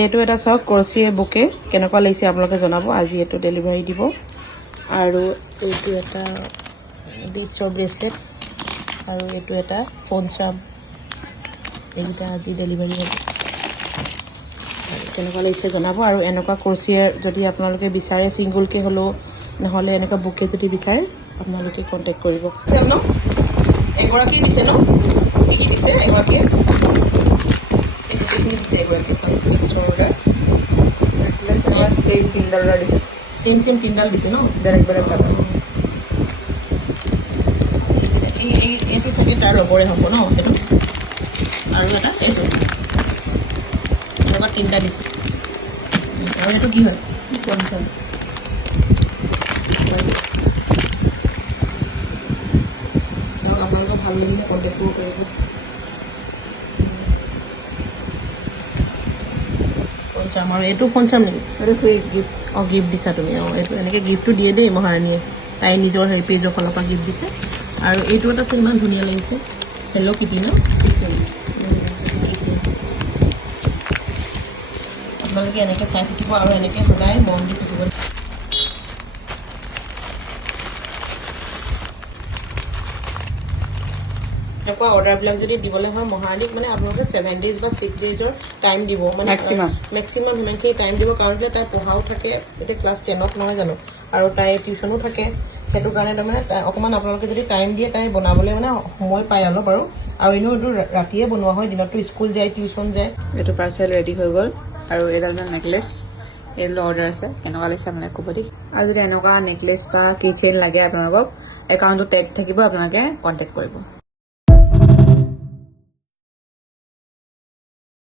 এইটো এটা চাওক ক্ৰচিয়ে বুকে কেনেকুৱা লাগিছে আপোনালোকে জনাব আজি এইটো ডেলিভাৰী দিব আৰু এইটো এটা বিটছৰ ব্ৰেচলেট আৰু এইটো এটা ফোন চাৰ্ম এইকেইটা আজি ডেলিভাৰী হ'ব কেনেকুৱা লাগিছে জনাব আৰু এনেকুৱা ক্ৰচিয়ে যদি আপোনালোকে বিচাৰে ছিংগুলকৈ হ'লেও নহ'লে এনেকুৱা বুকে যদি বিচাৰে আপোনালোকে কণ্টেক্ট কৰিব ন এগৰাকী দিছে ন কি দিছে এগৰাকীয়ে सेम तीनडाल दिसे न बेलेग बेलेग कालार এইটো চাগে তাৰ লগৰে হ'ব ন সেইটো আৰু এটা এইটো এনেকুৱা তিনিটা দিছে আৰু এইটো কি হয় পঞ্চান চাওক আপোনালোকৰ ভাল লাগিলে কণ্টেক্ট কৰিব পাৰিব আৰু এইটো ফোন চাম নেকি এইটো ফ্ৰী গিফ্ট অঁ গিফ্ট দিছা তুমি অঁ এইটো এনেকৈ গিফ্টটো দিয়ে দেই মহাৰাণীয়ে তাই নিজৰ হেৰি পেজৰ ফালৰ পৰা গিফ্ট দিছে আৰু এইটো এটা ইমান ধুনীয়া লাগিছে হেল্ল' কিটি ন আপোনালোকে এনেকৈ চাই থাকিব আৰু এনেকৈ সদায় মৰম দি থাকিব এনেকুৱা অৰ্ডাৰবিলাক যদি দিবলৈ হয় মহাৰাণীক মানে আপোনালোকে 7 days বা 6 daysৰ টাইম দিব মানে মেক্সিমাম সিমানখিনি টাইম দিব কাৰণ তাই পঢ়াও থাকে এতিয়া ক্লাছ 10ত নহয় জানো আৰু তাই টিউশ্যনো থাকে সেইটো কাৰণে তাৰমানে অকণমান আপোনালোকে যদি টাইম দিয়ে তাই বনাবলৈ মানে সময় পায় অলপ আৰু এনেও এইটো ৰাতিয়ে বনোৱা হয় দিনততো স্কুল যায় টিউশ্যন যায় এইটো পাৰ্চেল ৰেডি হৈ গ'ল আৰু এইডাল নেকলেছ এইডাল অৰ্ডাৰ আছে কেনেকুৱা লাগিছে মানে ক'ব দেই আৰু যদি এনেকুৱা নেকলেছ বা কি চেইন লাগে আপোনালোকক একাউণ্টটো টেগ থাকিব আপোনালোকে কণ্টেক্ট কৰিব